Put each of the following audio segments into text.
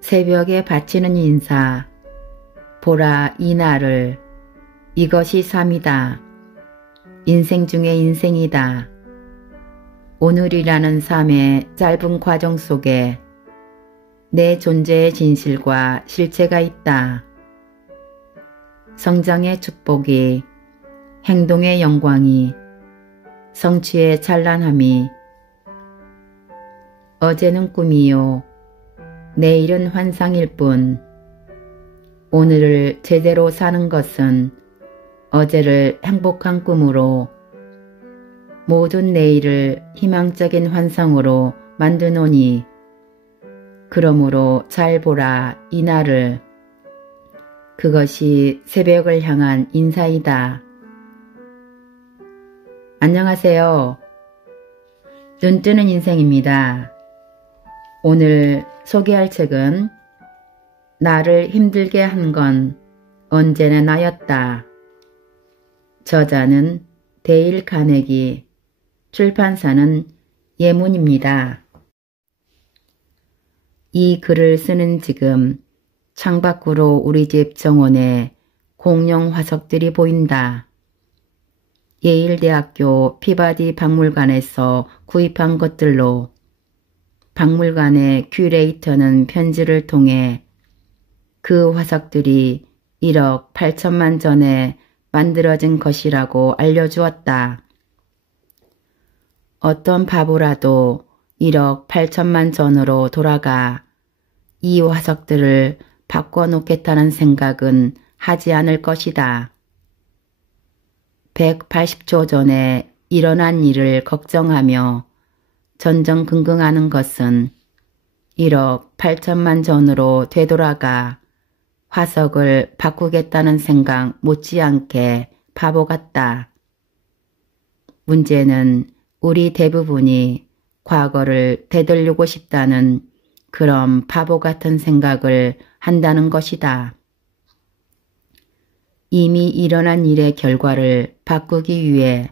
새벽에 바치는 인사. 보라 이날을. 이것이 삶이다. 인생 중에 인생이다. 오늘이라는 삶의 짧은 과정 속에 내 존재의 진실과 실체가 있다. 성장의 축복이, 행동의 영광이, 성취의 찬란함이. 어제는 꿈이요, 내일은 환상일 뿐. 오늘을 제대로 사는 것은 어제를 행복한 꿈으로, 모든 내일을 희망적인 환상으로 만드노니. 그러므로 잘 보라 이날을. 그것이 새벽을 향한 인사이다. 안녕하세요. 눈뜨는 인생입니다. 오늘 소개할 책은 나를 힘들게 한 건 언제나 나였다. 저자는 데일 카네기, 출판사는 예문입니다. 이 글을 쓰는 지금 창밖으로 우리 집 정원에 공룡 화석들이 보인다. 예일대학교 피바디 박물관에서 구입한 것들로 박물관의 큐레이터는 편지를 통해 그 화석들이 1억 8천만 전에 만들어진 것이라고 알려주었다. 어떤 바보라도 1억 8천만 전으로 돌아가 이 화석들을 바꿔놓겠다는 생각은 하지 않을 것이다. 180초 전에 일어난 일을 걱정하며 전전긍긍하는 것은 1억 8천만 전으로 되돌아가 화석을 바꾸겠다는 생각 못지않게 바보 같다. 문제는 우리 대부분이 과거를 되돌리고 싶다는 그런 바보 같은 생각을 한다는 것이다. 이미 일어난 일의 결과를 바꾸기 위해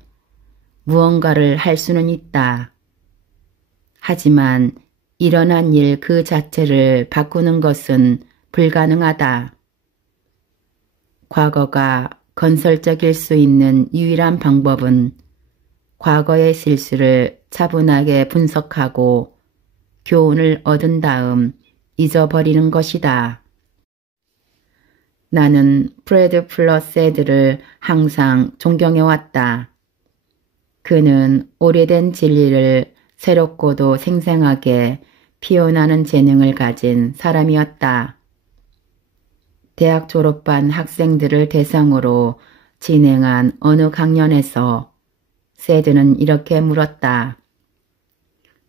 무언가를 할 수는 있다. 하지만 일어난 일 그 자체를 바꾸는 것은 불가능하다. 과거가 건설적일 수 있는 유일한 방법은 과거의 실수를 차분하게 분석하고 교훈을 얻은 다음 잊어버리는 것이다. 나는 프레드 플러세드를 항상 존경해왔다. 그는 오래된 진리를 새롭고도 생생하게 피어나는 재능을 가진 사람이었다. 대학 졸업반 학생들을 대상으로 진행한 어느 강연에서 세드는 이렇게 물었다.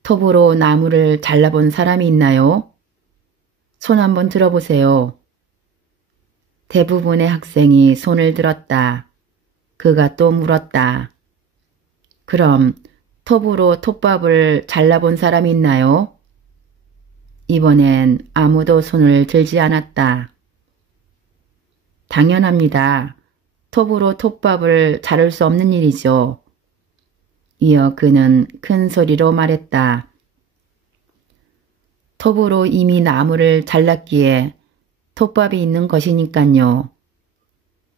톱으로 나무를 잘라본 사람이 있나요? 손 한번 들어보세요. 대부분의 학생이 손을 들었다. 그가 또 물었다. 그럼 톱으로 톱밥을 잘라본 사람이 있나요? 이번엔 아무도 손을 들지 않았다. 당연합니다. 톱으로 톱밥을 자를 수 없는 일이죠. 이어 그는 큰 소리로 말했다. 톱으로 이미 나무를 잘랐기에 톱밥이 있는 것이니깐요.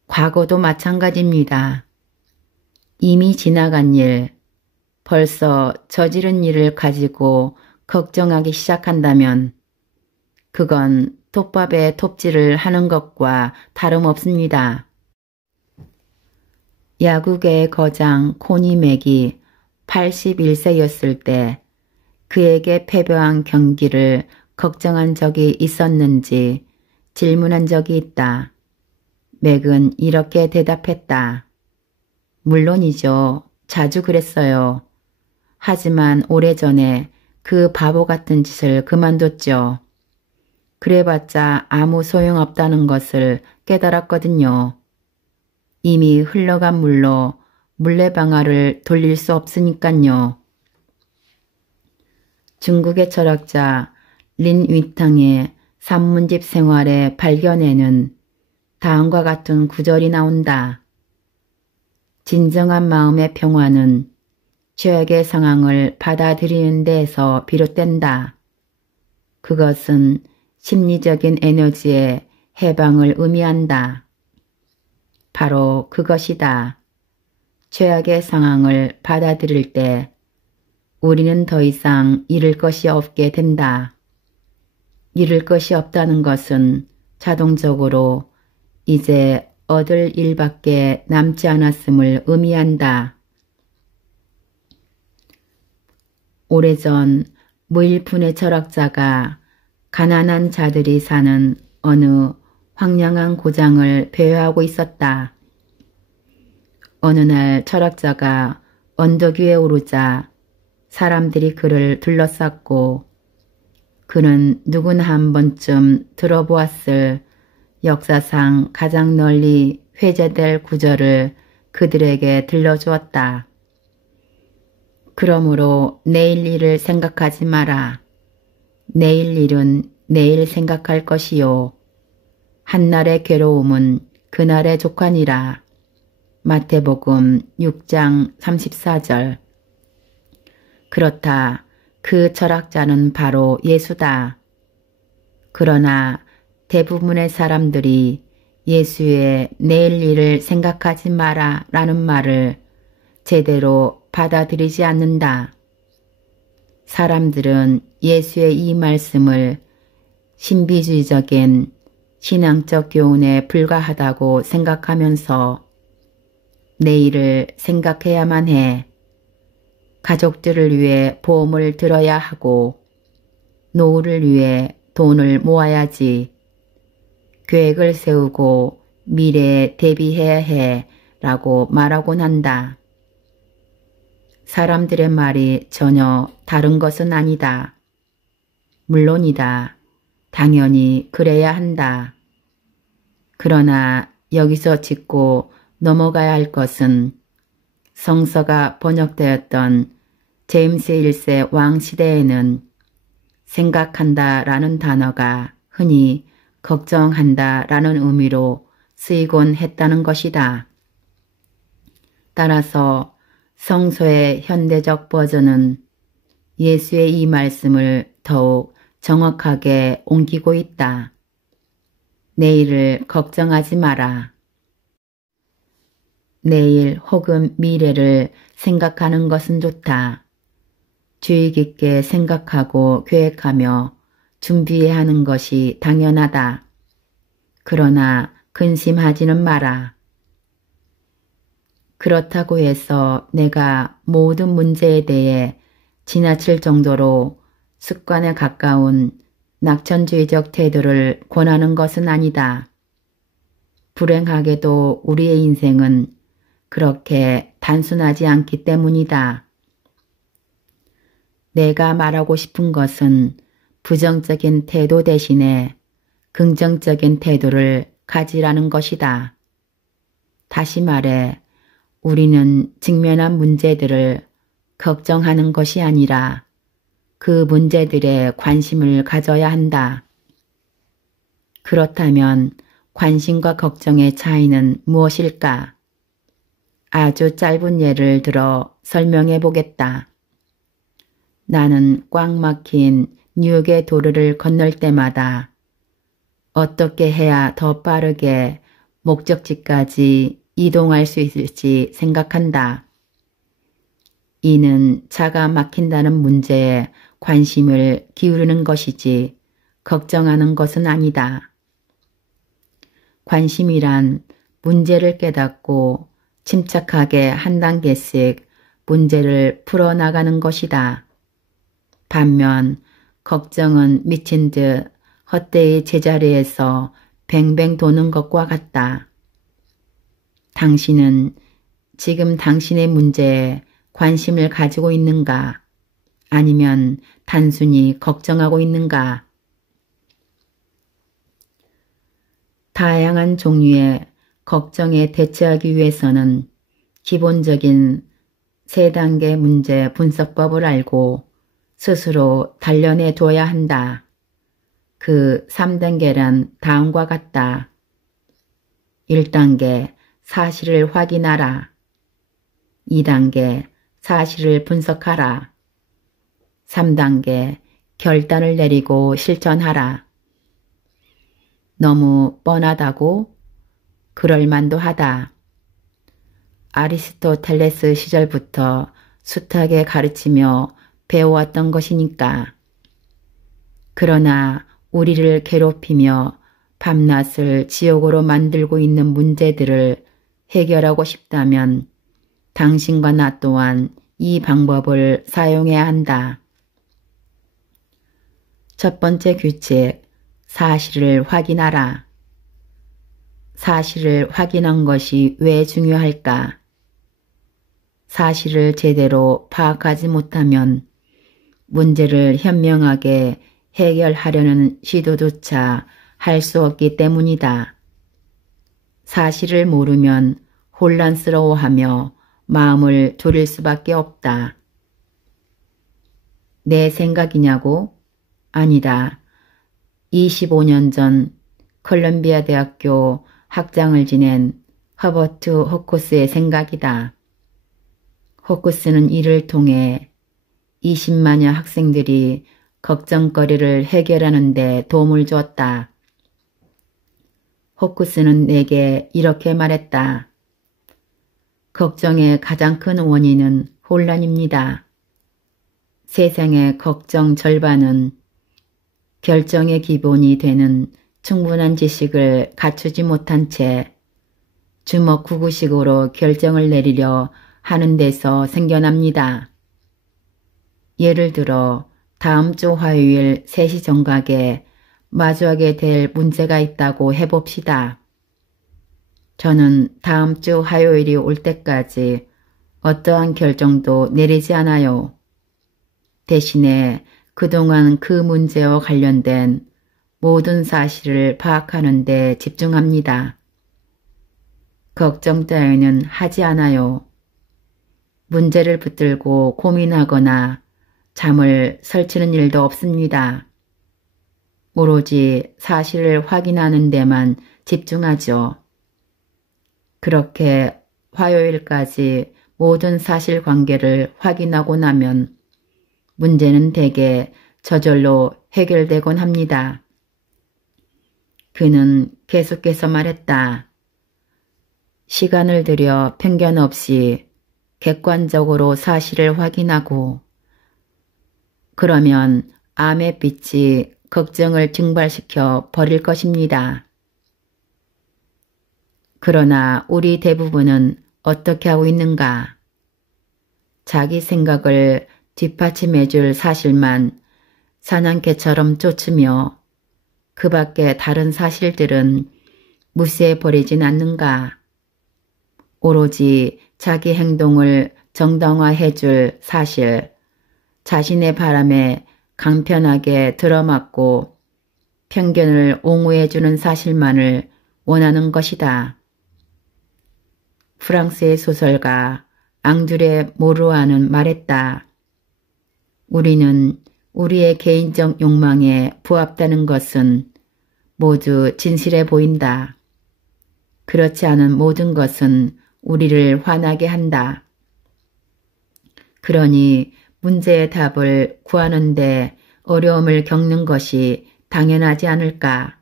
과거도 마찬가지입니다. 이미 지나간 일, 벌써 저지른 일을 가지고 걱정하기 시작한다면 그건 톱밥에 톱질을 하는 것과 다름없습니다. 야구계의 거장 코니 맥이 81세였을 때 그에게 패배한 경기를 걱정한 적이 있었는지 질문한 적이 있다. 맥은 이렇게 대답했다. 물론이죠. 자주 그랬어요. 하지만 오래전에 그 바보 같은 짓을 그만뒀죠. 그래봤자 아무 소용없다는 것을 깨달았거든요. 이미 흘러간 물로 물레방아를 돌릴 수 없으니깐요. 중국의 철학자 린 위탕의 산문집 생활의 발견에는 다음과 같은 구절이 나온다. 진정한 마음의 평화는 죄악의 상황을 받아들이는 데에서 비롯된다. 그것은 심리적인 에너지의 해방을 의미한다. 바로 그것이다. 죄악의 상황을 받아들일 때 우리는 더 이상 잃을 것이 없게 된다. 잃을 것이 없다는 것은 자동적으로 이제 얻을 일밖에 남지 않았음을 의미한다. 오래전 무일푼의 철학자가 가난한 자들이 사는 어느 황량한 고장을 배회하고 있었다. 어느 날 철학자가 언덕 위에 오르자 사람들이 그를 둘러쌌고 그는 누구나 한 번쯤 들어보았을 역사상 가장 널리 회자될 구절을 그들에게 들려주었다. 그러므로 내일 일을 생각하지 마라. 내일 일은 내일 생각할 것이요. 한날의 괴로움은 그날의 족하니라. 마태복음 6장 34절. 그렇다. 그 철학자는 바로 예수다. 그러나 대부분의 사람들이 예수의 내일 일을 생각하지 마라 라는 말을 제대로 받아들이지 않는다. 사람들은 예수의 이 말씀을 신비주의적인 신앙적 교훈에 불과하다고 생각하면서 내일을 생각해야만 해. 가족들을 위해 보험을 들어야 하고 노후를 위해 돈을 모아야지. 계획을 세우고 미래에 대비해야 해 라고 말하곤 한다. 사람들의 말이 전혀 다른 것은 아니다. 물론이다. 당연히 그래야 한다. 그러나 여기서 짚고 넘어가야 할 것은 성서가 번역되었던 제임스 1세 왕 시대에는 생각한다 라는 단어가 흔히 걱정한다 라는 의미로 쓰이곤 했다는 것이다. 따라서 성서의 현대적 버전은 예수의 이 말씀을 더욱 정확하게 옮기고 있다. 내일을 걱정하지 마라. 내일 혹은 미래를 생각하는 것은 좋다. 주의 깊게 생각하고 계획하며 준비해야 하는 것이 당연하다. 그러나 근심하지는 마라. 그렇다고 해서 내가 모든 문제에 대해 지나칠 정도로 습관에 가까운 낙천주의적 태도를 권하는 것은 아니다. 불행하게도 우리의 인생은 그렇게 단순하지 않기 때문이다. 내가 말하고 싶은 것은 부정적인 태도 대신에 긍정적인 태도를 가지라는 것이다. 다시 말해 우리는 직면한 문제들을 걱정하는 것이 아니라 그 문제들에 관심을 가져야 한다. 그렇다면 관심과 걱정의 차이는 무엇일까? 아주 짧은 예를 들어 설명해 보겠다. 나는 꽉 막힌 뉴욕의 도로를 건널 때마다 어떻게 해야 더 빠르게 목적지까지 이동할 수 있을지 생각한다. 이는 차가 막힌다는 문제에 관심을 기울이는 것이지 걱정하는 것은 아니다. 관심이란 문제를 깨닫고 침착하게 한 단계씩 문제를 풀어나가는 것이다. 반면 걱정은 미친 듯 헛되이 제자리에서 뱅뱅 도는 것과 같다. 당신은 지금 당신의 문제에 관심을 가지고 있는가? 아니면 단순히 걱정하고 있는가? 다양한 종류의 걱정에 대처하기 위해서는 기본적인 3단계 문제 분석법을 알고 스스로 단련해 둬야 한다. 그 3단계란 다음과 같다. 1단계 사실을 확인하라. 2단계 사실을 분석하라. 3단계 결단을 내리고 실천하라. 너무 뻔하다고? 그럴만도 하다. 아리스토텔레스 시절부터 숱하게 가르치며 배워왔던 것이니까. 그러나 우리를 괴롭히며 밤낮을 지옥으로 만들고 있는 문제들을 해결하고 싶다면 당신과 나 또한 이 방법을 사용해야 한다. 첫 번째 규칙, 사실을 확인하라. 사실을 확인한 것이 왜 중요할까? 사실을 제대로 파악하지 못하면 문제를 현명하게 해결하려는 시도조차 할 수 없기 때문이다. 사실을 모르면 혼란스러워하며 마음을 졸일 수밖에 없다. 내 생각이냐고? 아니다. 25년 전 컬럼비아 대학교 학장을 지낸 허버트 호쿠스의 생각이다. 호쿠스는 이를 통해 20만여 학생들이 걱정거리를 해결하는 데 도움을 주었다. 호쿠스는 내게 이렇게 말했다. 걱정의 가장 큰 원인은 혼란입니다. 세상의 걱정 절반은 결정의 기본이 되는 충분한 지식을 갖추지 못한 채 주먹구구식으로 결정을 내리려 하는 데서 생겨납니다. 예를 들어 다음 주 화요일 3시 정각에 마주하게 될 문제가 있다고 해봅시다. 저는 다음 주 화요일이 올 때까지 어떠한 결정도 내리지 않아요. 대신에 그동안 그 문제와 관련된 모든 사실을 파악하는 데 집중합니다. 걱정 따위는 하지 않아요. 문제를 붙들고 고민하거나 잠을 설치는 일도 없습니다. 오로지 사실을 확인하는 데만 집중하죠. 그렇게 화요일까지 모든 사실관계를 확인하고 나면 문제는 대개 저절로 해결되곤 합니다. 그는 계속해서 말했다. 시간을 들여 편견 없이 객관적으로 사실을 확인하고 그러면 암의 빛이 걱정을 증발시켜 버릴 것입니다. 그러나 우리 대부분은 어떻게 하고 있는가? 자기 생각을 뒷받침해 줄 사실만 사냥개처럼 쫓으며 그 밖에 다른 사실들은 무시해 버리진 않는가? 오로지 자기 행동을 정당화해 줄 사실, 자신의 바람에 강편하게 들어맞고 편견을 옹호해 주는 사실만을 원하는 것이다. 프랑스의 소설가 앙드레 모루아는 말했다. 우리는 우리의 개인적 욕망에 부합되는 것은 모두 진실해 보인다. 그렇지 않은 모든 것은 우리를 화나게 한다. 그러니 문제의 답을 구하는데 어려움을 겪는 것이 당연하지 않을까?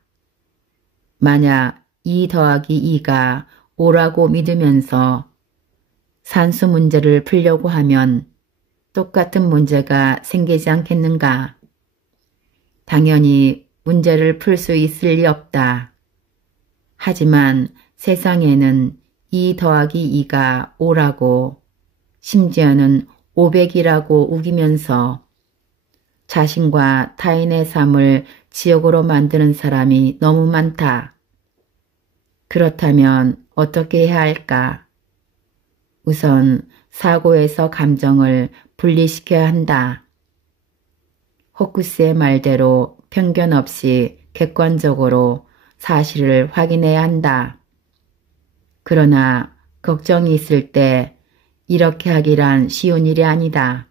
만약 2 더하기 2가 5라고 믿으면서 산수 문제를 풀려고 하면 똑같은 문제가 생기지 않겠는가? 당연히 문제를 풀 수 있을 리 없다. 하지만 세상에는 2 더하기 2가 5라고 심지어는 500이라고 우기면서 자신과 타인의 삶을 지옥으로 만드는 사람이 너무 많다. 그렇다면 어떻게 해야 할까? 우선 사고에서 감정을 분리시켜야 한다. 호쿠스의 말대로 편견 없이 객관적으로 사실을 확인해야 한다. 그러나 걱정이 있을 때 이렇게 하기란 쉬운 일이 아니다.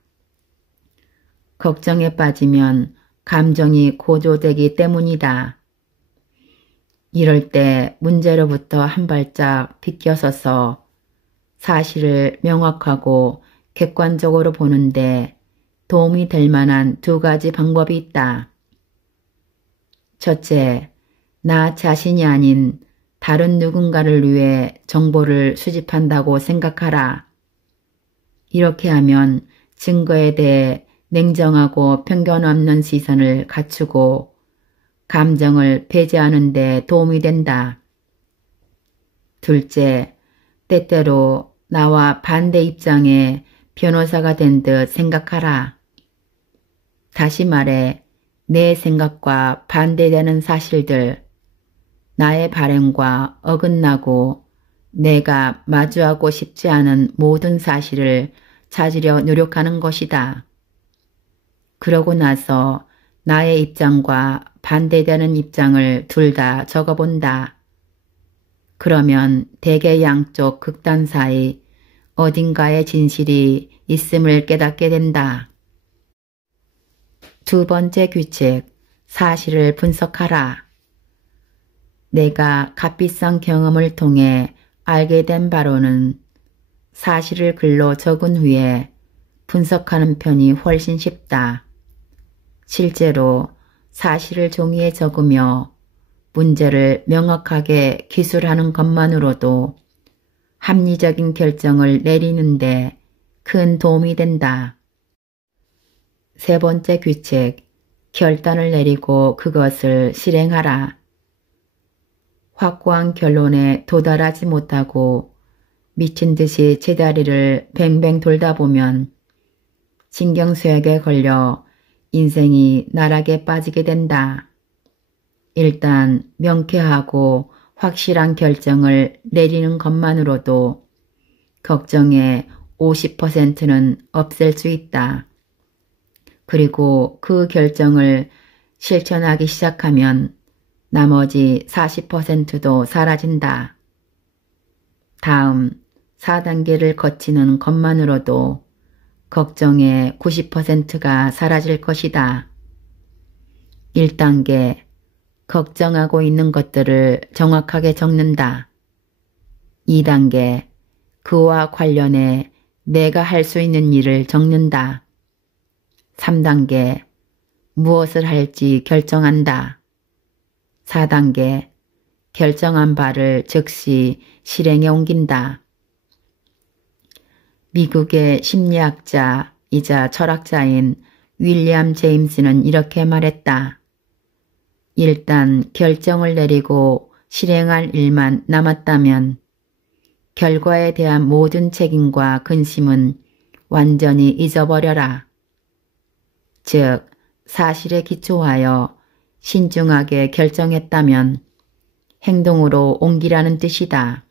걱정에 빠지면 감정이 고조되기 때문이다. 이럴 때 문제로부터 한 발짝 비껴서서 사실을 명확하고 객관적으로 보는데 도움이 될 만한 두 가지 방법이 있다. 첫째, 나 자신이 아닌 다른 누군가를 위해 정보를 수집한다고 생각하라. 이렇게 하면 증거에 대해 냉정하고 편견 없는 시선을 갖추고 감정을 배제하는 데 도움이 된다. 둘째, 때때로 나와 반대 입장의 변호사가 된 듯 생각하라. 다시 말해 내 생각과 반대되는 사실들, 나의 바램과 어긋나고 내가 마주하고 싶지 않은 모든 사실을 찾으려 노력하는 것이다. 그러고 나서 나의 입장과 반대되는 입장을 둘 다 적어본다. 그러면 대개 양쪽 극단 사이 어딘가에 진실이 있음을 깨닫게 된다. 두 번째 규칙, 사실을 분석하라. 내가 값비싼 경험을 통해 알게 된 바로는 사실을 글로 적은 후에 분석하는 편이 훨씬 쉽다. 실제로 사실을 종이에 적으며 문제를 명확하게 기술하는 것만으로도 합리적인 결정을 내리는데 큰 도움이 된다. 세 번째 규칙, 결단을 내리고 그것을 실행하라. 확고한 결론에 도달하지 못하고 미친 듯이 제자리를 뱅뱅 돌다 보면 신경쇠약에 걸려 인생이 나락에 빠지게 된다. 일단 명쾌하고 확실한 결정을 내리는 것만으로도 걱정의 50%는 없앨 수 있다. 그리고 그 결정을 실천하기 시작하면 나머지 40%도 사라진다. 다음 4단계를 거치는 것만으로도 걱정의 90%가 사라질 것이다. 1단계, 걱정하고 있는 것들을 정확하게 적는다. 2단계, 그와 관련해 내가 할 수 있는 일을 적는다. 3단계, 무엇을 할지 결정한다. 4단계, 결정한 바를 즉시 실행에 옮긴다. 미국의 심리학자이자 철학자인 윌리엄 제임스는 이렇게 말했다. 일단 결정을 내리고 실행할 일만 남았다면 결과에 대한 모든 책임과 근심은 완전히 잊어버려라. 즉, 사실에 기초하여 신중하게 결정했다면 행동으로 옮기라는 뜻이다.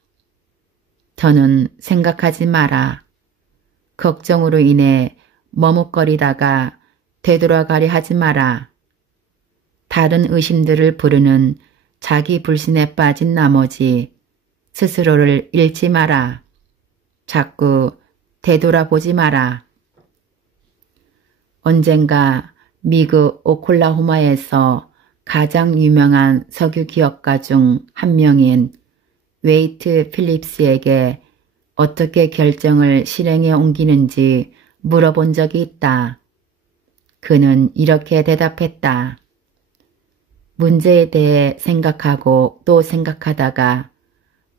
더는 생각하지 마라. 걱정으로 인해 머뭇거리다가 되돌아가려 하지 마라. 다른 의심들을 부르는 자기 불신에 빠진 나머지 스스로를 잃지 마라. 자꾸 되돌아보지 마라. 언젠가 미국 오클라호마에서 가장 유명한 석유 기업가 중 한 명인 웨이트 필립스에게 어떻게 결정을 실행에 옮기는지 물어본 적이 있다. 그는 이렇게 대답했다. 문제에 대해 생각하고 또 생각하다가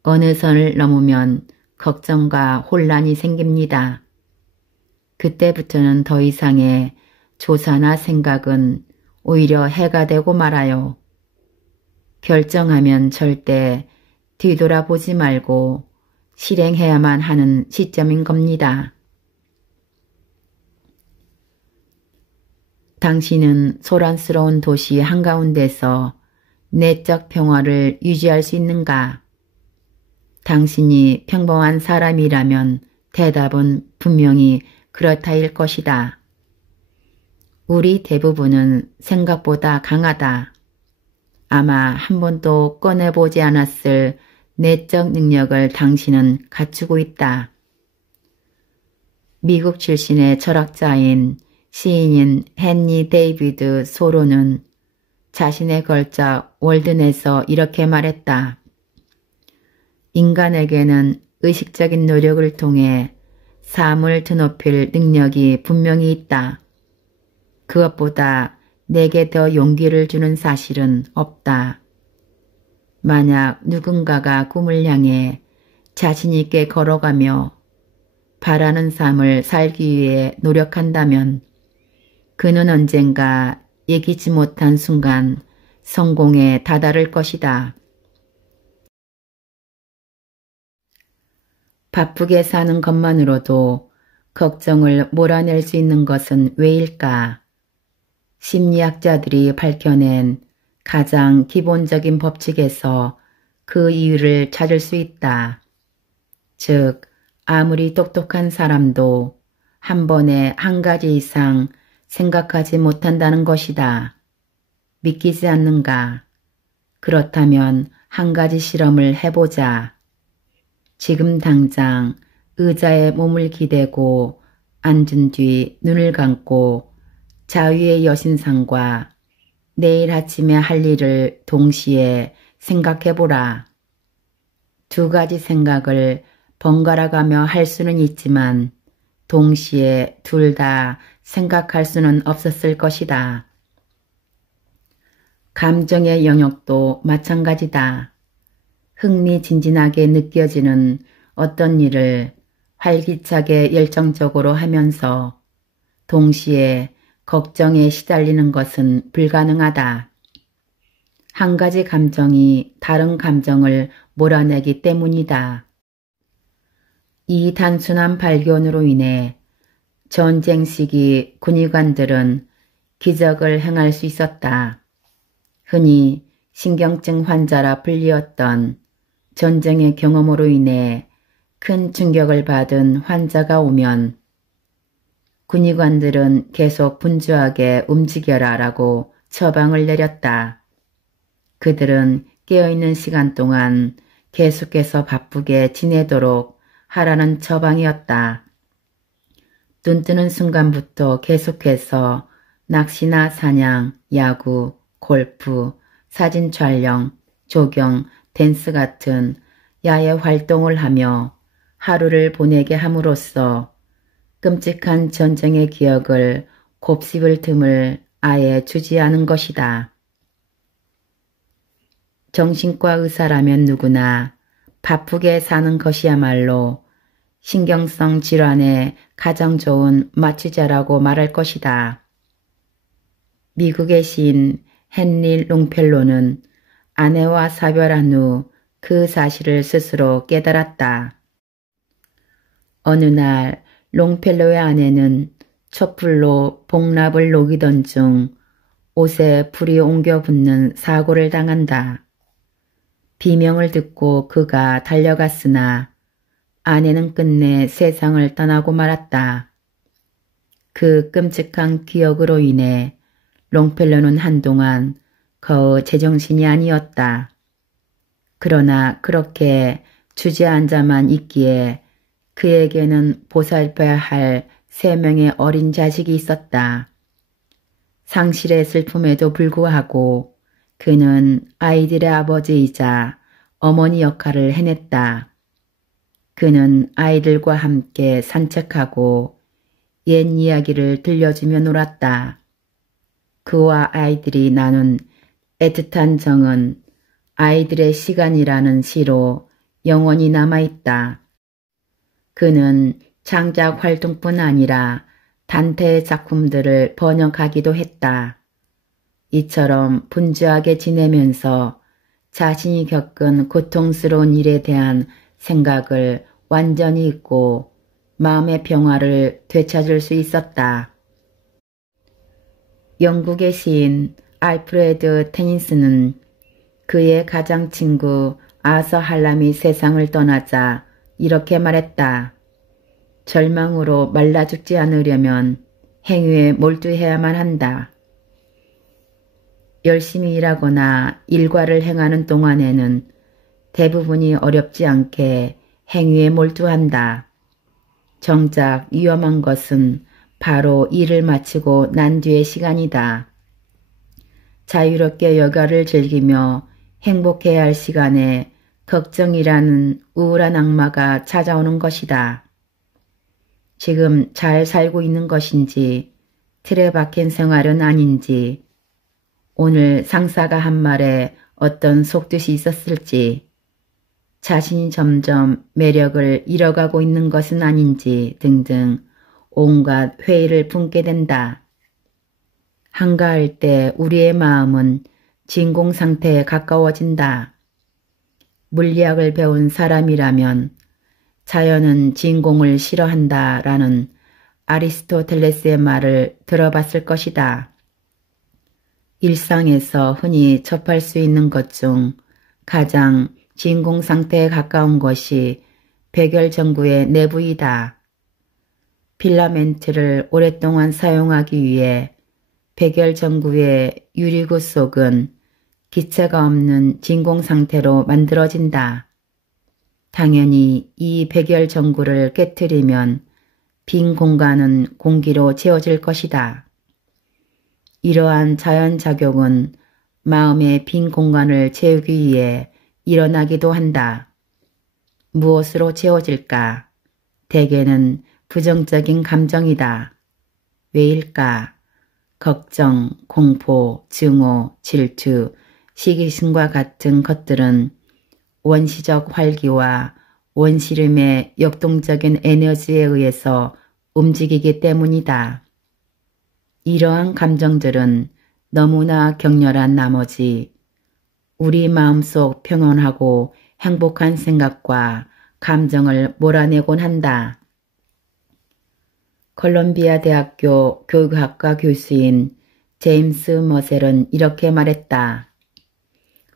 어느 선을 넘으면 걱정과 혼란이 생깁니다. 그때부터는 더 이상의 조사나 생각은 오히려 해가 되고 말아요. 결정하면 절대 뒤돌아보지 말고 실행해야만 하는 시점인 겁니다. 당신은 소란스러운 도시 한가운데서 내적 평화를 유지할 수 있는가? 당신이 평범한 사람이라면 대답은 분명히 그렇다일 것이다. 우리 대부분은 생각보다 강하다. 아마 한 번도 꺼내보지 않았을 내적 능력을 당신은 갖추고 있다. 미국 출신의 철학자인 시인인 헨리 데이비드 소로는 자신의 걸작 월든에서 이렇게 말했다. 인간에게는 의식적인 노력을 통해 삶을 드높일 능력이 분명히 있다. 그것보다 내게 더 용기를 주는 사실은 없다. 만약 누군가가 꿈을 향해 자신 있게 걸어가며 바라는 삶을 살기 위해 노력한다면 그는 언젠가 예기치 못한 순간 성공에 다다를 것이다. 바쁘게 사는 것만으로도 걱정을 몰아낼 수 있는 것은 왜일까? 심리학자들이 밝혀낸 가장 기본적인 법칙에서 그 이유를 찾을 수 있다. 즉, 아무리 똑똑한 사람도 한 번에 한 가지 이상 생각하지 못한다는 것이다. 믿기지 않는가? 그렇다면 한 가지 실험을 해보자. 지금 당장 의자에 몸을 기대고 앉은 뒤 눈을 감고 자유의 여신상과 내일 아침에 할 일을 동시에 생각해보라. 두 가지 생각을 번갈아가며 할 수는 있지만 동시에 둘 다 생각할 수는 없었을 것이다. 감정의 영역도 마찬가지다. 흥미진진하게 느껴지는 어떤 일을 활기차게 열정적으로 하면서 동시에 걱정에 시달리는 것은 불가능하다. 한 가지 감정이 다른 감정을 몰아내기 때문이다. 이 단순한 발견으로 인해 전쟁 시기 군의관들은 기적을 행할 수 있었다. 흔히 신경증 환자라 불리었던 전쟁의 경험으로 인해 큰 충격을 받은 환자가 오면 군의관들은 계속 분주하게 움직여라 라고 처방을 내렸다. 그들은 깨어있는 시간 동안 계속해서 바쁘게 지내도록 하라는 처방이었다. 눈 뜨는 순간부터 계속해서 낚시나 사냥, 야구, 골프, 사진 촬영, 조경, 댄스 같은 야외 활동을 하며 하루를 보내게 함으로써 끔찍한 전쟁의 기억을 곱씹을 틈을 아예 주지 않은 것이다. 정신과 의사라면 누구나 바쁘게 사는 것이야말로 신경성 질환에 가장 좋은 마취제라고 말할 것이다. 미국의 시인 헨리 롱펠로는 아내와 사별한 후 그 사실을 스스로 깨달았다. 어느 날 롱펠로의 아내는 촛불로 복납을 녹이던 중 옷에 불이 옮겨 붙는 사고를 당한다. 비명을 듣고 그가 달려갔으나 아내는 끝내 세상을 떠나고 말았다. 그 끔찍한 기억으로 인해 롱펠로는 한동안 거의 제정신이 아니었다. 그러나 그렇게 주저앉아만 있기에 그에게는 보살펴야 할 3명의 어린 자식이 있었다. 상실의 슬픔에도 불구하고 그는 아이들의 아버지이자 어머니 역할을 해냈다. 그는 아이들과 함께 산책하고 옛 이야기를 들려주며 놀았다. 그와 아이들이 나눈 애틋한 정은 아이들의 시간이라는 시로 영원히 남아있다. 그는 창작 활동뿐 아니라 단테의 작품들을 번역하기도 했다. 이처럼 분주하게 지내면서 자신이 겪은 고통스러운 일에 대한 생각을 완전히 잊고 마음의 평화를 되찾을 수 있었다. 영국의 시인 알프레드 테니스는 그의 가장 친구 아서 할람이 세상을 떠나자 이렇게 말했다. 절망으로 말라 죽지 않으려면 행위에 몰두해야만 한다. 열심히 일하거나 일과를 행하는 동안에는 대부분이 어렵지 않게 행위에 몰두한다. 정작 위험한 것은 바로 일을 마치고 난 뒤의 시간이다. 자유롭게 여가를 즐기며 행복해야 할 시간에 걱정이라는 우울한 악마가 찾아오는 것이다. 지금 잘 살고 있는 것인지 틀에 박힌 생활은 아닌지 오늘 상사가 한 말에 어떤 속뜻이 있었을지 자신이 점점 매력을 잃어가고 있는 것은 아닌지 등등 온갖 회의를 품게 된다. 한가할 때 우리의 마음은 진공 상태에 가까워진다. 물리학을 배운 사람이라면 자연은 진공을 싫어한다 라는 아리스토텔레스의 말을 들어봤을 것이다. 일상에서 흔히 접할 수 있는 것 중 가장 진공 상태에 가까운 것이 백열전구의 내부이다. 필라멘트를 오랫동안 사용하기 위해 백열전구의 유리구 속은 기체가 없는 진공 상태로 만들어진다. 당연히 이 백열전구를 깨트리면 빈 공간은 공기로 채워질 것이다. 이러한 자연작용은 마음의 빈 공간을 채우기 위해 일어나기도 한다. 무엇으로 채워질까? 대개는 부정적인 감정이다. 왜일까? 걱정, 공포, 증오, 질투, 시기심과 같은 것들은 원시적 활기와 원시름의 역동적인 에너지에 의해서 움직이기 때문이다. 이러한 감정들은 너무나 격렬한 나머지 우리 마음속 평온하고 행복한 생각과 감정을 몰아내곤 한다. 콜롬비아 대학교 교육학과 교수인 제임스 머셀은 이렇게 말했다.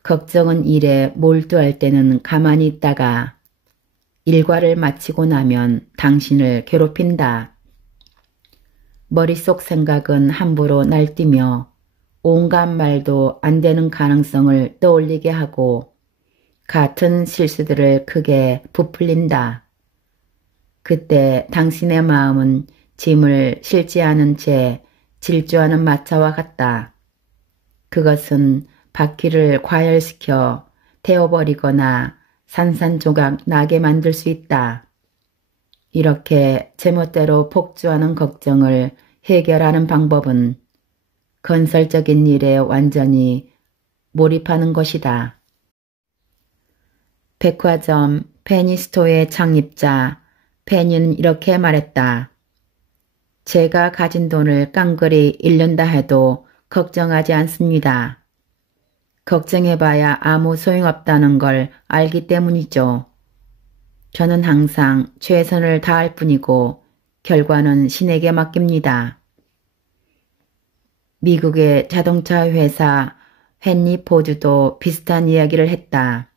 걱정은 일에 몰두할 때는 가만히 있다가 일과를 마치고 나면 당신을 괴롭힌다. 머릿속 생각은 함부로 날뛰며 온갖 말도 안 되는 가능성을 떠올리게 하고 같은 실수들을 크게 부풀린다. 그때 당신의 마음은 짐을 실지 않은 채 질주하는 마차와 같다. 그것은 바퀴를 과열시켜 태워버리거나 산산조각 나게 만들 수 있다. 이렇게 제멋대로 폭주하는 걱정을 해결하는 방법은 건설적인 일에 완전히 몰입하는 것이다. 백화점 페니스토어의 창립자 페니는 이렇게 말했다. 제가 가진 돈을 깡그리 잃는다 해도 걱정하지 않습니다. 걱정해봐야 아무 소용없다는 걸 알기 때문이죠. 저는 항상 최선을 다할 뿐이고 결과는 신에게 맡깁니다. 미국의 자동차 회사 헨리 포드도 비슷한 이야기를 했다.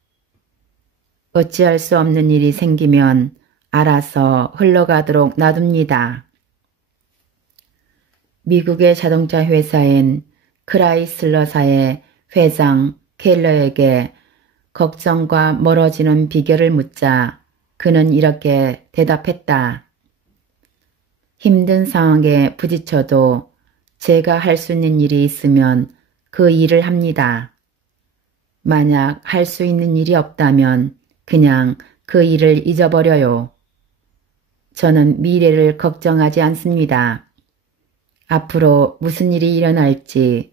어찌할 수 없는 일이 생기면 알아서 흘러가도록 놔둡니다. 미국의 자동차 회사인 크라이슬러사의 회장 켈러에게 걱정과 멀어지는 비결을 묻자 그는 이렇게 대답했다. 힘든 상황에 부딪혀도 제가 할 수 있는 일이 있으면 그 일을 합니다. 만약 할 수 있는 일이 없다면 그냥 그 일을 잊어버려요. 저는 미래를 걱정하지 않습니다. 앞으로 무슨 일이 일어날지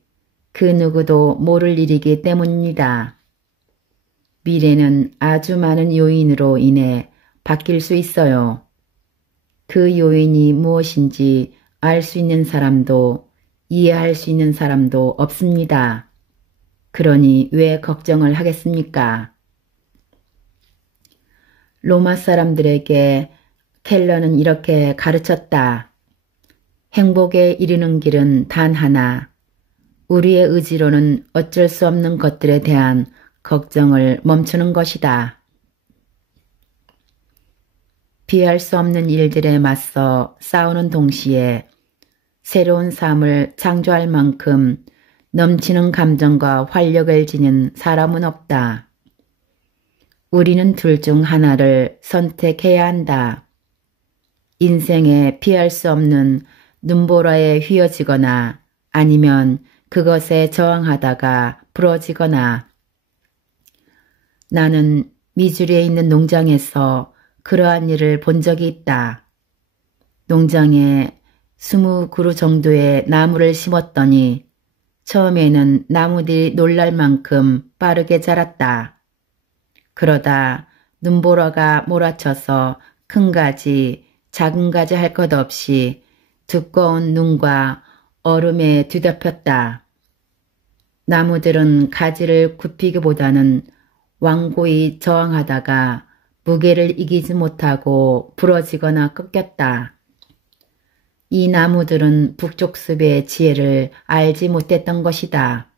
그 누구도 모를 일이기 때문입니다. 미래는 아주 많은 요인으로 인해 바뀔 수 있어요. 그 요인이 무엇인지 알 수 있는 사람도 이해할 수 있는 사람도 없습니다. 그러니 왜 걱정을 하겠습니까? 로마 사람들에게 켈러는 이렇게 가르쳤다. 행복에 이르는 길은 단 하나. 우리의 의지로는 어쩔 수 없는 것들에 대한 걱정을 멈추는 것이다. 피할 수 없는 일들에 맞서 싸우는 동시에 새로운 삶을 창조할 만큼 넘치는 감정과 활력을 지닌 사람은 없다. 우리는 둘 중 하나를 선택해야 한다. 인생에 피할 수 없는 눈보라에 휘어지거나 아니면 그것에 저항하다가 부러지거나. 나는 미주리에 있는 농장에서 그러한 일을 본 적이 있다. 농장에 20그루 정도의 나무를 심었더니 처음에는 나무들이 놀랄 만큼 빠르게 자랐다. 그러다 눈보라가 몰아쳐서 큰 가지, 작은 가지 할 것 없이 두꺼운 눈과 얼음에 뒤덮였다. 나무들은 가지를 굽히기보다는 완고히 저항하다가 무게를 이기지 못하고 부러지거나 꺾였다. 이 나무들은 북쪽 숲의 지혜를 알지 못했던 것이다.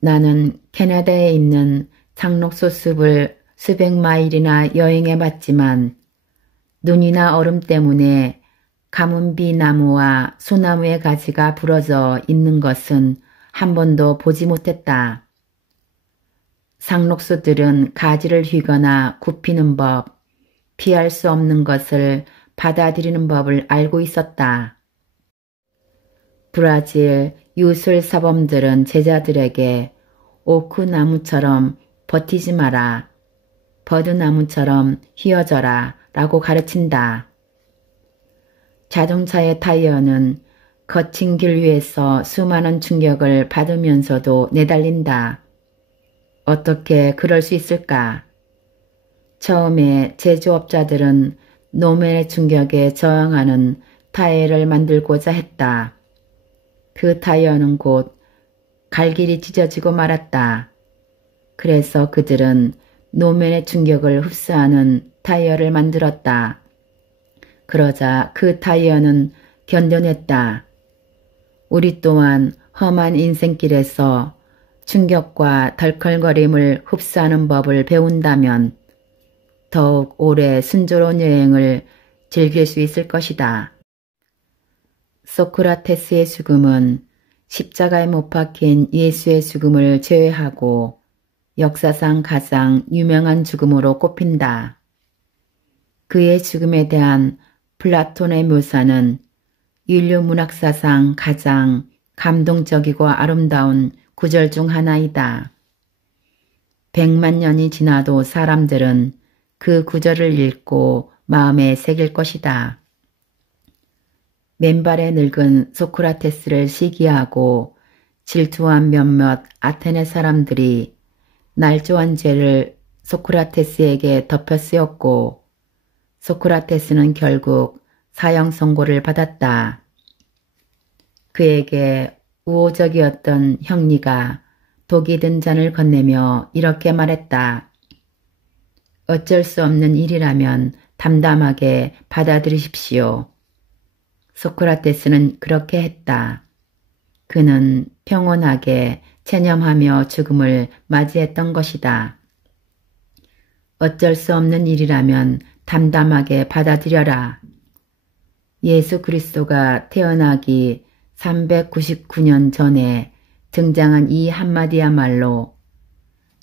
나는 캐나다에 있는 상록수 숲을 수백 마일이나 여행해 봤지만 눈이나 얼음 때문에 가문비 나무와 소나무의 가지가 부러져 있는 것은 한 번도 보지 못했다. 상록수들은 가지를 휘거나 굽히는 법, 피할 수 없는 것을 받아들이는 법을 알고 있었다. 브라질 유술 사범들은 제자들에게 오크나무처럼 버티지 마라, 버드나무처럼 휘어져라 라고 가르친다. 자동차의 타이어는 거친 길 위에서 수많은 충격을 받으면서도 내달린다. 어떻게 그럴 수 있을까? 처음에 제조업자들은 노면의 충격에 저항하는 타이어를 만들고자 했다. 그 타이어는 곧 갈길이 찢어지고 말았다. 그래서 그들은 노면의 충격을 흡수하는 타이어를 만들었다. 그러자 그 타이어는 견뎌냈다. 우리 또한 험한 인생길에서 충격과 덜컹거림을 흡수하는 법을 배운다면 더욱 오래 순조로운 여행을 즐길 수 있을 것이다. 소크라테스의 죽음은 십자가에 못 박힌 예수의 죽음을 제외하고 역사상 가장 유명한 죽음으로 꼽힌다. 그의 죽음에 대한 플라톤의 묘사는 인류 문학사상 가장 감동적이고 아름다운 구절 중 하나이다. 100만 년이 지나도 사람들은 그 구절을 읽고 마음에 새길 것이다. 맨발의 늙은 소크라테스를 시기하고 질투한 몇몇 아테네 사람들이 날조한 죄를 소크라테스에게 덮여 쓰였고 소크라테스는 결국 사형 선고를 받았다. 그에게 우호적이었던 형리가 독이 든 잔을 건네며 이렇게 말했다. 어쩔 수 없는 일이라면 담담하게 받아들이십시오. 소크라테스는 그렇게 했다. 그는 평온하게 체념하며 죽음을 맞이했던 것이다. 어쩔 수 없는 일이라면 담담하게 받아들여라. 예수 그리스도가 태어나기 399년 전에 등장한 이 한마디야말로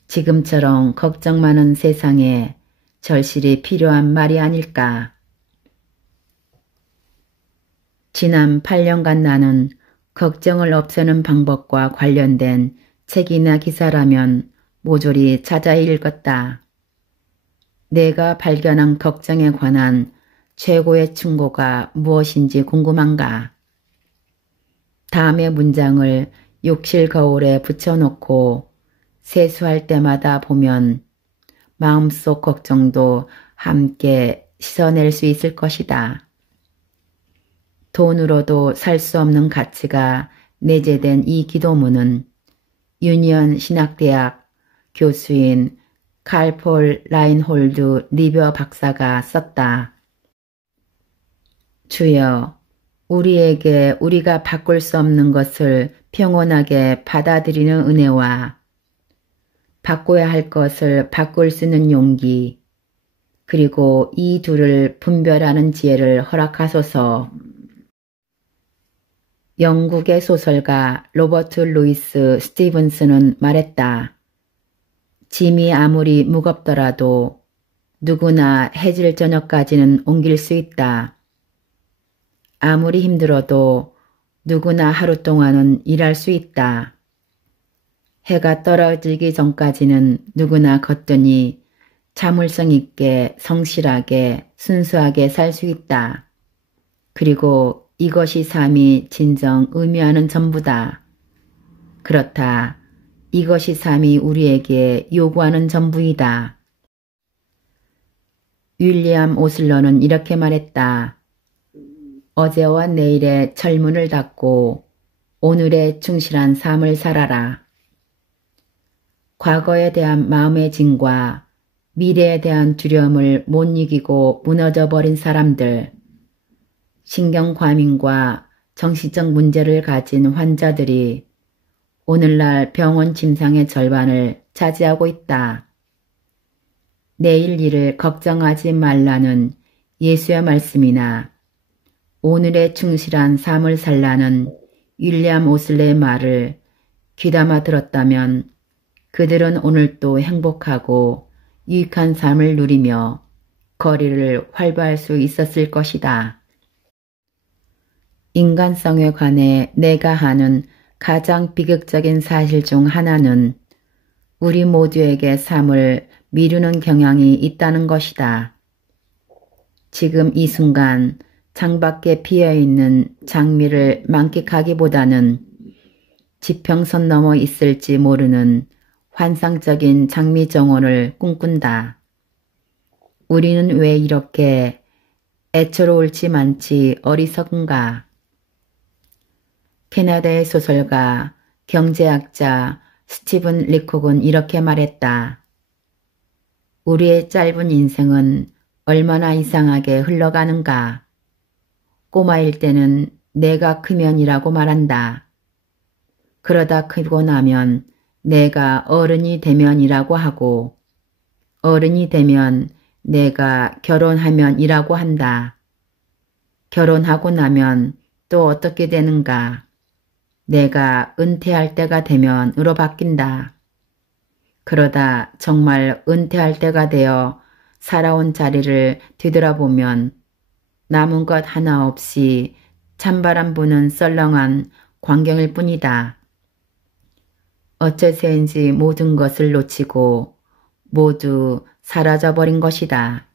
지금처럼 걱정 많은 세상에 절실히 필요한 말이 아닐까. 지난 8년간 나는 걱정을 없애는 방법과 관련된 책이나 기사라면 모조리 찾아 읽었다. 내가 발견한 걱정에 관한 최고의 충고가 무엇인지 궁금한가? 다음의 문장을 욕실 거울에 붙여놓고 세수할 때마다 보면 마음속 걱정도 함께 씻어낼 수 있을 것이다. 돈으로도 살 수 없는 가치가 내재된 이 기도문은 유니언 신학대학 교수인 칼폴 라인홀드 리벼 박사가 썼다. 주여, 우리에게 우리가 바꿀 수 없는 것을 평온하게 받아들이는 은혜와 바꿔야 할 것을 바꿀 수 있는 용기, 그리고 이 둘을 분별하는 지혜를 허락하소서. 영국의 소설가 로버트 루이스 스티븐스는 말했다. 짐이 아무리 무겁더라도 누구나 해질 저녁까지는 옮길 수 있다. 아무리 힘들어도 누구나 하루 동안은 일할 수 있다. 해가 떨어지기 전까지는 누구나 거뜬히 자물성 있게 성실하게 순수하게 살 수 있다. 그리고 이것이 삶이 진정 의미하는 전부다. 그렇다. 이것이 삶이 우리에게 요구하는 전부이다. 윌리엄 오슬러는 이렇게 말했다. 어제와 내일의 철문을 닫고 오늘의 충실한 삶을 살아라. 과거에 대한 마음의 짐과 미래에 대한 두려움을 못 이기고 무너져 버린 사람들, 신경과민과 정신적 문제를 가진 환자들이 오늘날 병원 침상의 절반을 차지하고 있다. 내일 일을 걱정하지 말라는 예수의 말씀이나 오늘의 충실한 삶을 살라는 윌리엄 오슬레의 말을 귀담아 들었다면 그들은 오늘도 행복하고 유익한 삶을 누리며 거리를 활보할 수 있었을 것이다. 인간성에 관해 내가 하는 가장 비극적인 사실 중 하나는 우리 모두에게 삶을 미루는 경향이 있다는 것이다. 지금 이 순간 창밖에 피어있는 장미를 만끽하기보다는 지평선 넘어 있을지 모르는 환상적인 장미 정원을 꿈꾼다. 우리는 왜 이렇게 애처로울지 많지 어리석은가? 캐나다의 소설가, 경제학자 스티븐 리콕은 이렇게 말했다. 우리의 짧은 인생은 얼마나 이상하게 흘러가는가. 꼬마일 때는 내가 크면이라고 말한다. 그러다 크고 나면 내가 어른이 되면이라고 하고 어른이 되면 내가 결혼하면이라고 한다. 결혼하고 나면 또 어떻게 되는가? 내가 은퇴할 때가 되면으로 바뀐다. 그러다 정말 은퇴할 때가 되어 살아온 자리를 뒤돌아보면 남은 것 하나 없이 찬바람 부는 썰렁한 광경일 뿐이다. 어째서인지 모든 것을 놓치고 모두 사라져버린 것이다.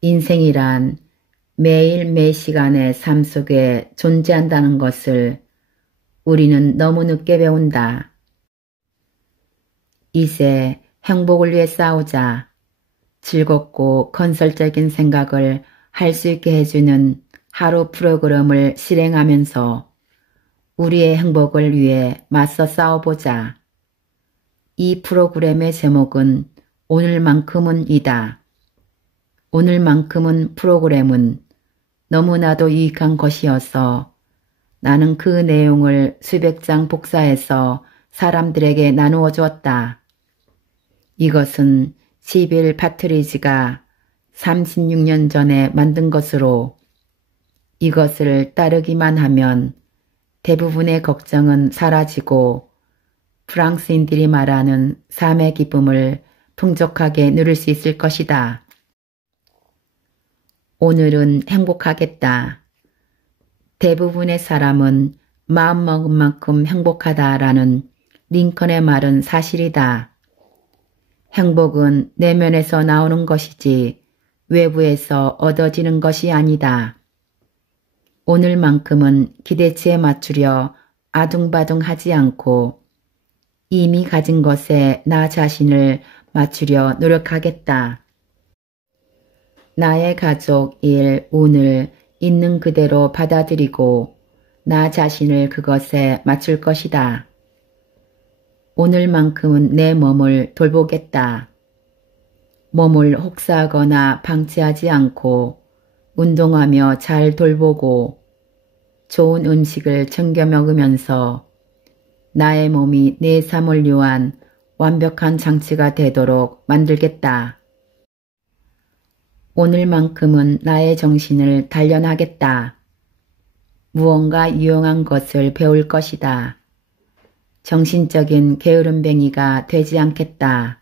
인생이란 매일 매 시간의 삶 속에 존재한다는 것을 우리는 너무 늦게 배운다. 이제 행복을 위해 싸우자. 즐겁고 건설적인 생각을 할 수 있게 해주는 하루 프로그램을 실행하면서 우리의 행복을 위해 맞서 싸워보자. 이 프로그램의 제목은 오늘만큼은 이다. 오늘만큼은 프로그램은 너무나도 유익한 것이어서 나는 그 내용을 수백 장 복사해서 사람들에게 나누어 주었다. 이것은 시빌 파트리지가 36년 전에 만든 것으로 이것을 따르기만 하면 대부분의 걱정은 사라지고 프랑스인들이 말하는 삶의 기쁨을 풍족하게 누릴 수 있을 것이다. 오늘은 행복하겠다. 대부분의 사람은 마음먹은 만큼 행복하다라는 링컨의 말은 사실이다. 행복은 내면에서 나오는 것이지 외부에서 얻어지는 것이 아니다. 오늘만큼은 기대치에 맞추려 아둥바둥하지 않고 이미 가진 것에 나 자신을 맞추려 노력하겠다. 나의 가족, 일, 운을 있는 그대로 받아들이고 나 자신을 그것에 맞출 것이다. 오늘만큼은 내 몸을 돌보겠다. 몸을 혹사하거나 방치하지 않고 운동하며 잘 돌보고 좋은 음식을 챙겨 먹으면서 나의 몸이 내 삶을 위한 완벽한 장치가 되도록 만들겠다. 오늘만큼은 나의 정신을 단련하겠다. 무언가 유용한 것을 배울 것이다. 정신적인 게으름뱅이가 되지 않겠다.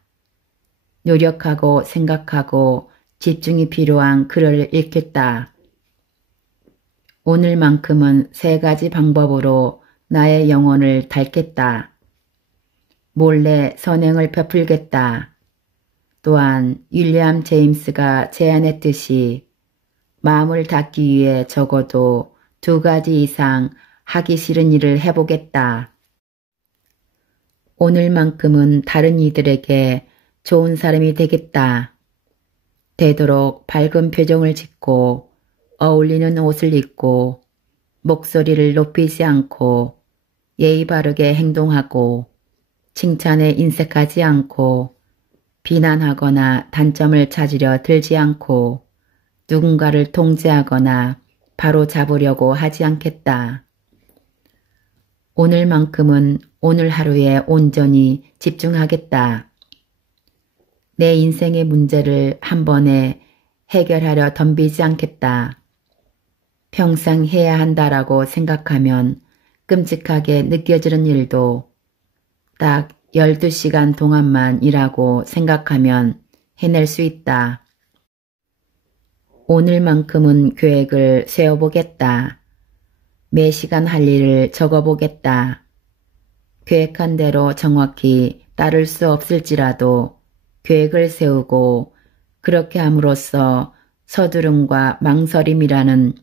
노력하고 생각하고 집중이 필요한 글을 읽겠다. 오늘만큼은 3가지 방법으로 나의 영혼을 닳겠다. 몰래 선행을 베풀겠다. 또한 윌리엄 제임스가 제안했듯이 마음을 닫기 위해 적어도 2가지 이상 하기 싫은 일을 해보겠다. 오늘만큼은 다른 이들에게 좋은 사람이 되겠다. 되도록 밝은 표정을 짓고 어울리는 옷을 입고 목소리를 높이지 않고 예의 바르게 행동하고 칭찬에 인색하지 않고 비난하거나 단점을 찾으려 들지 않고 누군가를 통제하거나 바로 잡으려고 하지 않겠다. 오늘만큼은 오늘 하루에 온전히 집중하겠다. 내 인생의 문제를 한 번에 해결하려 덤비지 않겠다. 평생 해야 한다라고 생각하면 끔찍하게 느껴지는 일도 딱 12시간 동안만 일하고 생각하면 해낼 수 있다. 오늘만큼은 계획을 세워보겠다. 매 시간 할 일을 적어보겠다. 계획한 대로 정확히 따를 수 없을지라도 계획을 세우고 그렇게 함으로써 서두름과 망설임이라는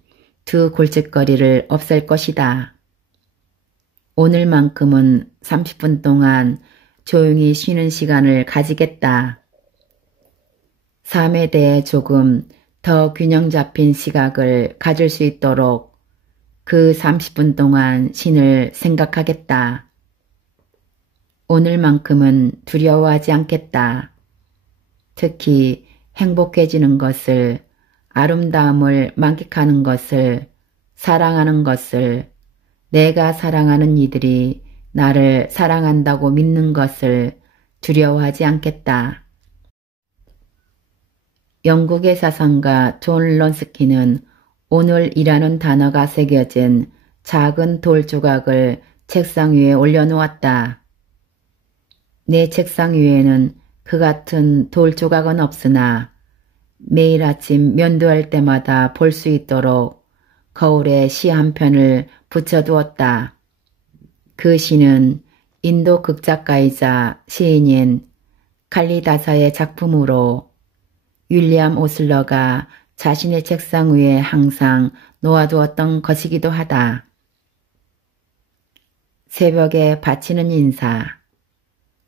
2 골칫거리를 없앨 것이다. 오늘만큼은 30분 동안 조용히 쉬는 시간을 가지겠다. 삶에 대해 조금 더 균형 잡힌 시각을 가질 수 있도록 그 30분 동안 신을 생각하겠다. 오늘만큼은 두려워하지 않겠다. 특히 행복해지는 것을, 아름다움을 만끽하는 것을, 사랑하는 것을, 내가 사랑하는 이들이 나를 사랑한다고 믿는 것을 두려워하지 않겠다. 영국의 사상가 존 런스키는 오늘이라는 단어가 새겨진 작은 돌 조각을 책상 위에 올려놓았다. 내 책상 위에는 그 같은 돌 조각은 없으나 매일 아침 면도할 때마다 볼 수 있도록 거울에 시 한 편을 붙여두었다. 그 시는 인도 극작가이자 시인인 칼리다사의 작품으로 윌리엄 오슬러가 자신의 책상 위에 항상 놓아두었던 것이기도 하다. 새벽에 바치는 인사.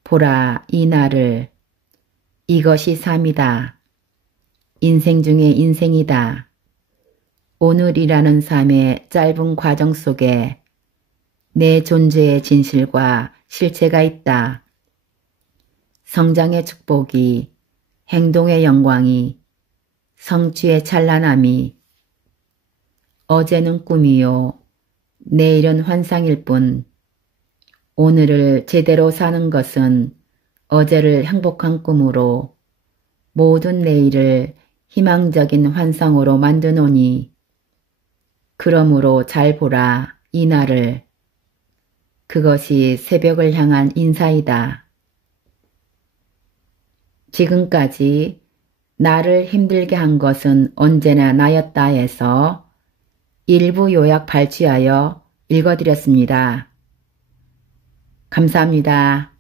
보라 이 날을. 이것이 삶이다. 인생 중에 인생이다. 오늘이라는 삶의 짧은 과정 속에 내 존재의 진실과 실체가 있다. 성장의 축복이, 행동의 영광이, 성취의 찬란함이, 어제는 꿈이요, 내일은 환상일 뿐, 오늘을 제대로 사는 것은 어제를 행복한 꿈으로, 모든 내일을 희망적인 환상으로 만드노니, 그러므로 잘 보라 이 날을. 그것이 새벽을 향한 인사이다. 지금까지 나를 힘들게 한 것은 언제나 나였다 해서 일부 요약 발췌하여 읽어드렸습니다. 감사합니다.